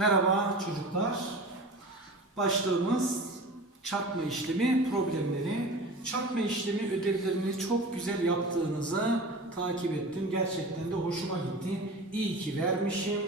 Merhaba çocuklar. Başlığımız çarpma işlemi problemleri. Çarpma işlemi ödevlerini çok güzel yaptığınızı takip ettim. Gerçekten de hoşuma gitti. İyi ki vermişim.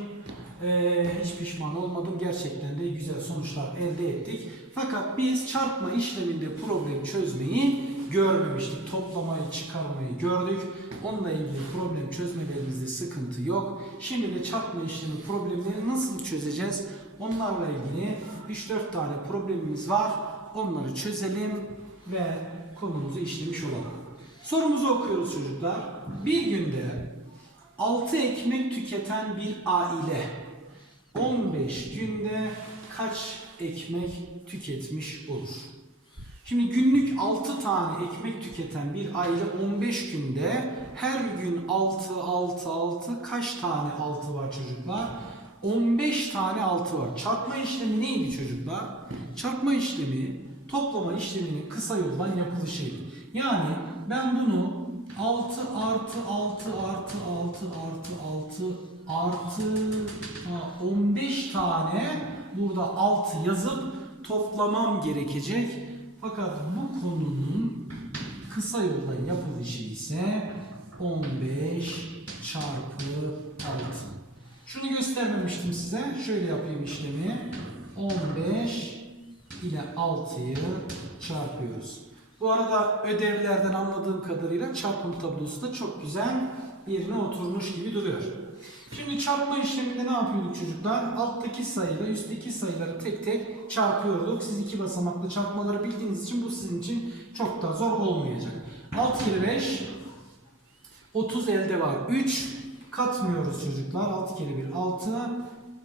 Ee, hiç pişman olmadım. Gerçekten de güzel sonuçlar elde ettik. Fakat biz çarpma işleminde problem çözmeyi görmemiştik. Toplamayı, çıkarmayı gördük. Onunla ilgili problem çözmelerimizde sıkıntı yok. Şimdi de çarpma işlemi problemleri nasıl çözeceğiz? Onlarla ilgili 3-4 tane problemimiz var. Onları çözelim ve konumuzu işlemiş olalım. Sorumuzu okuyoruz çocuklar. Bir günde 6 ekmek tüketen bir aile 15 günde kaç ekmek tüketmiş olur? Şimdi günlük 6 tane ekmek tüketen bir aile 15 günde her gün 6 6 6 kaç tane 6 var çocuklar? 15 tane 6 var. Çarpma işlemi neydi çocuklar? Çarpma işlemi toplama işleminin kısa yoldan yapılışıydı. Yani ben bunu 6 artı 6 artı 6 artı 6 artı ha, 15 tane burada 6 yazıp toplamam gerekecek. Fakat bu konunun kısa yoldan yapılışı ise 15 çarpı 6. Şunu göstermemiştim size. Şöyle yapayım işlemi. 15 ile 6'yı çarpıyoruz. Bu arada ödevlerden anladığım kadarıyla çarpım tablosu da çok güzel yerine oturmuş gibi duruyor. Şimdi çarpma işleminde ne yapıyorduk çocuklar? Alttaki sayıyla üstteki sayıları tek tek çarpıyorduk. Siz iki basamaklı çarpmaları bildiğiniz için bu sizin için çok da zor olmayacak. 6 kere 5 30 elde var. 3 katmıyoruz çocuklar. 6 kere 1 6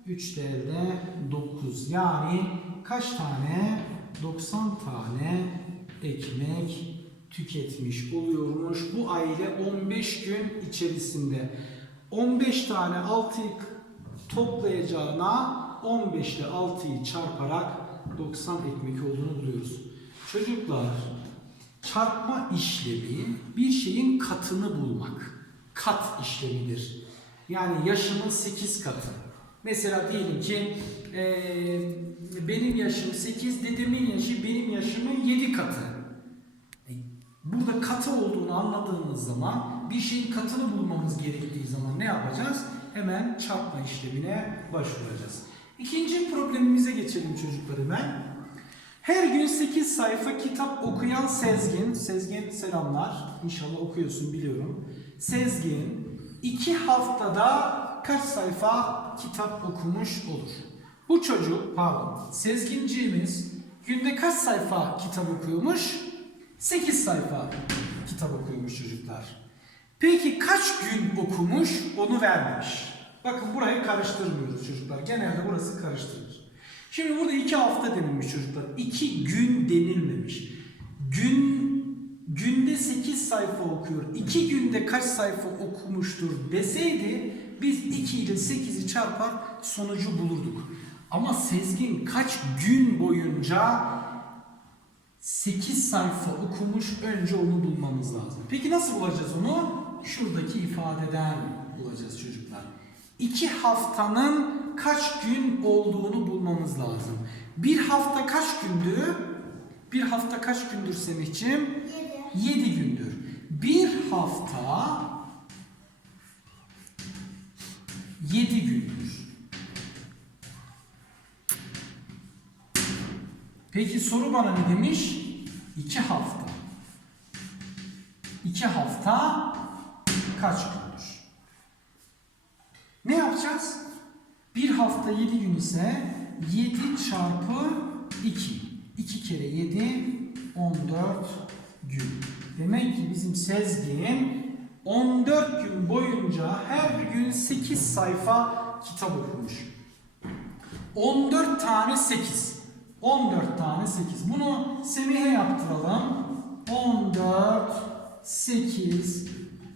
3 de elde 9. Yani kaç tane? 90 tane ekmek tüketmiş oluyormuş bu aile 15 gün içerisinde. 15 tane 6'yı toplayacağına 15 ile 6'yı çarparak 90 ekmek olduğunu buluyoruz. Çocuklar çarpma işlemi bir şeyin katını bulmak. Kat işlemidir. Yani yaşımın 8 katı. Mesela diyelim ki eee, benim yaşım 8, dedemin yaşı benim yaşımın 7 katı. E, Burada katı olduğunu anladığımız zaman bir şeyin katını bulmamız gerektiği zaman ne yapacağız? Hemen çarpma işlemine başvuracağız. İkinci problemimize geçelim çocuklar hemen. Her gün 8 sayfa kitap okuyan Sezgin, Sezgin selamlar, İnşallah okuyorsun biliyorum. Sezgin 2 haftada kaç sayfa kitap okumuş olur? Bu çocuk, pardon, Sezginciğimiz günde kaç sayfa kitap okuyormuş? 8 sayfa kitap okuyormuş çocuklar. Peki kaç gün okumuş onu vermemiş. Bakın burayı karıştırmıyoruz çocuklar. Genelde burası karıştırılır. Şimdi burada 2 hafta denilmiş çocuklar. 2 gün denilmemiş. Gün günde 8 sayfa okuyor. 2 günde kaç sayfa okumuştur deseydi biz 2 ile 8'i çarpar sonucu bulurduk. Ama Sezgin kaç gün boyunca 8 sayfa okumuş önce onu bulmamız lazım. Peki nasıl bulacağız onu? Şuradaki ifadeden bulacağız çocuklar. 2 haftanın kaç gün olduğunu bulmamız lazım. Bir hafta kaç gündü? Bir hafta kaç gündür Semih'ciğim? 7. 7 gündür. Bir hafta 7 gündür. Peki soru bana ne demiş? 2 hafta. 2 hafta kaç gündür? Ne yapacağız? Bir hafta 7 gün ise 7 çarpı 2. 2 kere 7 14 gün. Demek ki bizim Sezgin 14 gün boyunca her gün 8 sayfa kitap okumuş. 14 tane 8. 14 tane 8. Bunu Semih'e yaptıralım. 14 8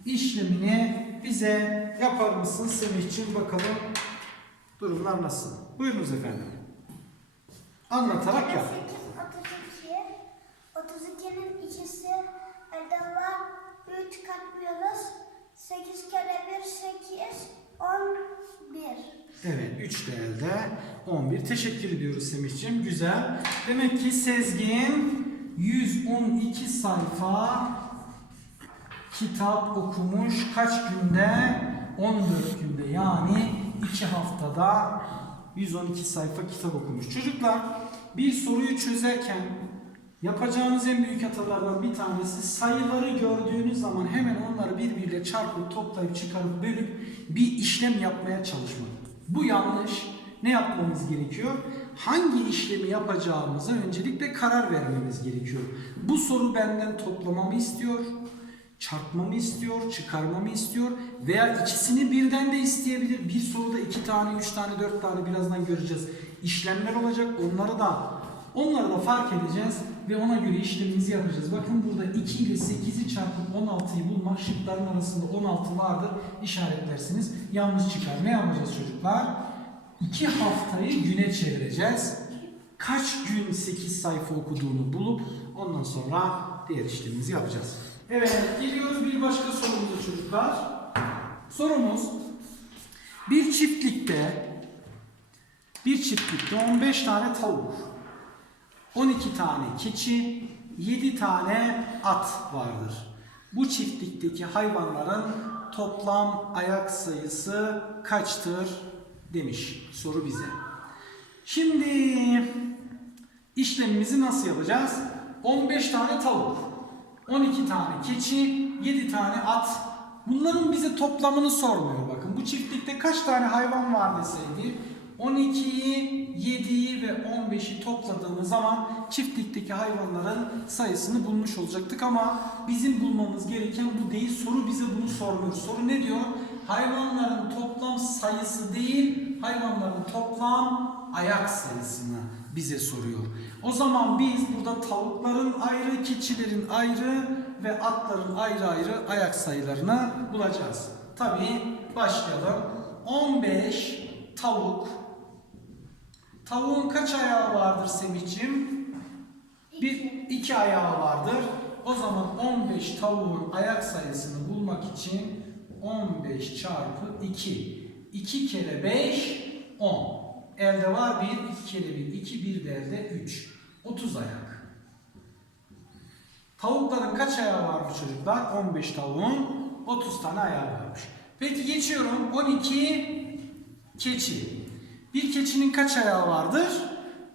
işlemini bize yapar mısın Semih'ciğim bakalım durumlar nasıl? Buyurunuz efendim. Anlatarak yap. 8, 32. 32'nin ikisi elde var. 3 katmıyoruz. 8 kere 1 8. 1. Evet 3 de elde 11. Teşekkür ediyoruz Semih'ciğim. Güzel. Demek ki Sezgin 112 sayfa kitap okumuş. Kaç günde? 14 günde yani 2 haftada 112 sayfa kitap okumuş. Çocuklar bir soruyu çözerken yapacağınız en büyük hatalardan bir tanesi sayıları gördüğünüz zaman hemen onları birbiriyle çarpıp toplayıp çıkarıp bölüp bir işlem yapmaya çalışmak. Bu yanlış. Ne yapmamız gerekiyor? Hangi işlemi yapacağımıza öncelikle karar vermemiz gerekiyor. Bu soru benden toplamamı istiyor, çarpmamı istiyor, çıkarmamı istiyor veya ikisini birden de isteyebilir. Bir soruda iki tane, üç tane, dört tane birazdan göreceğiz. İşlemler olacak. Onları da onları da fark edeceğiz ve ona göre işlemimizi yapacağız. Bakın burada 2 ile 8'i çarpıp 16'yı bulmak şıkların arasında 16 vardır. İşaretlersiniz. Yanlış çıkar. Ne yapacağız çocuklar? 2 haftayı güne çevireceğiz. Kaç gün 8 sayfa okuduğunu bulup ondan sonra diğer işlemimizi yapacağız. Evet, geliyoruz bir başka sorumuza çocuklar. Sorumuz bir çiftlikte bir çiftlikte 15 tane tavuk, 12 tane keçi, 7 tane at vardır. Bu çiftlikteki hayvanların toplam ayak sayısı kaçtır demiş soru bize. Şimdi işlemimizi nasıl yapacağız? 15 tane tavuk, 12 tane keçi, 7 tane at. Bunların bize toplamını sormuyor bakın. Bu çiftlikte kaç tane hayvan var deseydi 12'yi, 7'yi ve 15'i topladığımız zaman çiftlikteki hayvanların sayısını bulmuş olacaktık ama bizim bulmamız gereken bu değil. Soru bize bunu sormuyor. Soru ne diyor? Hayvanların toplam sayısı değil, hayvanların toplam ayak sayısını bize soruyor. O zaman biz burada tavukların ayrı, keçilerin ayrı ve atların ayrı ayrı ayak sayılarını bulacağız. Tabii başlayalım. 15 tavuk. Tavuğun kaç ayağı vardır Semih'ciğim? Bir, iki ayağı vardır. O zaman 15 tavuğun ayak sayısını bulmak için 15 çarpı 2. 2 kere 5, 10. Elde var 1, 2 kere 1, 2, 1 de elde 3. 30 ayak. Tavukların kaç ayağı varmış çocuklar? 15 tavuğun 30 tane ayağı varmış. Peki geçiyorum 12 keçi. Bir keçinin kaç ayağı vardır?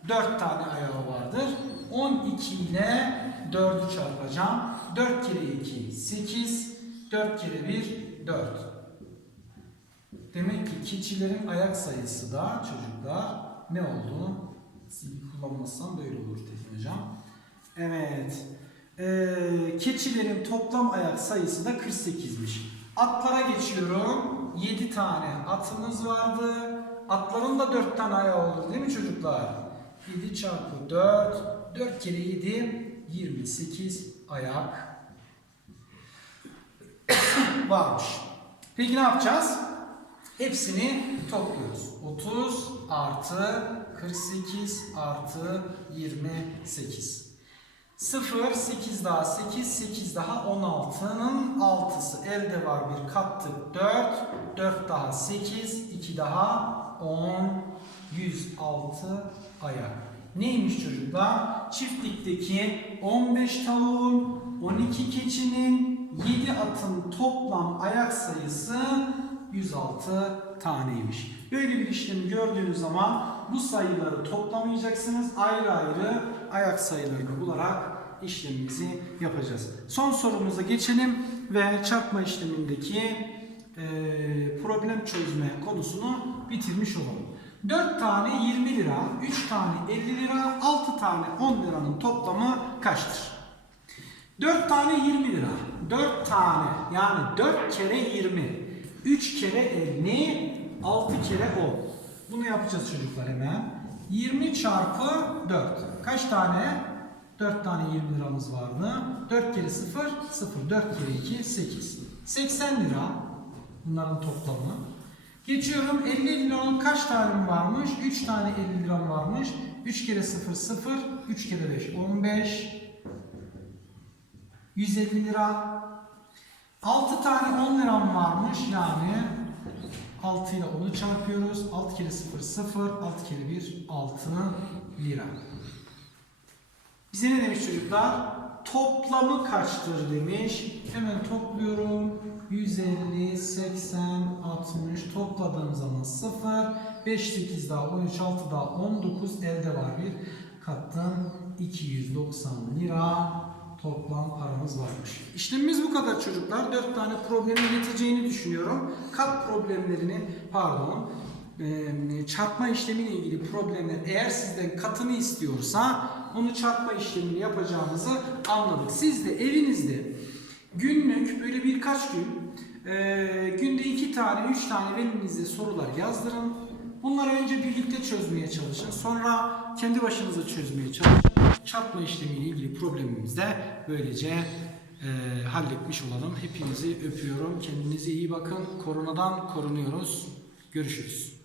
4 tane ayağı vardır. 12 ile 4'ü çarpacağım. 4 kere 2 8, 4 kere 1 4. Demek ki keçilerin ayak sayısı da çocuklar ne oldu? Kullanmazsam böyle olur Tekin Hocam. Evet. Ee, keçilerin toplam ayak sayısı da 48'miş. Atlara geçiyorum. 7 tane atımız vardı. Atların da 4 tane ayağı olur değil mi çocuklar? 7 çarpı 4. 4 kere 7 28 ayak varmış. Peki ne yapacağız? Hepsini topluyoruz. 30 artı 48 artı 28. 0, 8 daha 8, 8 daha 16'nın 6'sı. Elde var bir kattık 4, 4 daha 8, 2 daha 10, 106 ayak. Neymiş çocuklar? Çiftlikteki 15 tavuğun, 12 keçinin, 7 atın toplam ayak sayısı 106 taneymiş. Böyle bir işlemi gördüğünüz zaman bu sayıları toplamayacaksınız. Ayrı ayrı ayak sayılarını bularak işlemimizi yapacağız. Son sorumuza geçelim ve çarpma işlemindeki e, problem çözme konusunu bitirmiş olalım. 4 tane 20 lira, 3 tane 50 lira, 6 tane 10 liranın toplamı kaçtır? 4 tane 20 lira. 4 tane yani 4 kere 20. 3 kere 50, 6 kere 10. Bunu yapacağız çocuklar hemen. 20 çarpı 4. Kaç tane? 4 tane 20 liramız vardı. 4 kere 0, 0. 4 kere 2, 8. 80 lira bunların toplamı. Geçiyorum 50 liranın kaç tane varmış? 3 tane 50 liram varmış. 3 kere 0, 0. 3 kere 5, 15. 150 lira. 6 tane 10 liram varmış yani 6 ile 10'u çarpıyoruz. 6 kere 0 0, 6 kere 1 6 lira. Bize ne demiş çocuklar? Toplamı kaçtır demiş. Hemen topluyorum. 150, 80, 60 topladığım zaman 0. 5, 8 daha 13, 6 daha 19 elde var bir kattım. 290 lira toplam paramız varmış. İşlemimiz bu kadar çocuklar. 4 tane problemi yeteceğini düşünüyorum. Kat problemlerini pardon çarpma işlemiyle ilgili problemler eğer sizden katını istiyorsa onu çarpma işlemini yapacağımızı anladık. Siz de evinizde günlük böyle birkaç gün günde iki tane üç tane elinizde sorular yazdırın. Bunları önce birlikte çözmeye çalışın. Sonra kendi başınıza çözmeye çalışın. Çarpma işlemiyle ilgili problemimizi de böylece e, halletmiş olalım. Hepinizi öpüyorum. Kendinize iyi bakın. Koronadan korunuyoruz. Görüşürüz.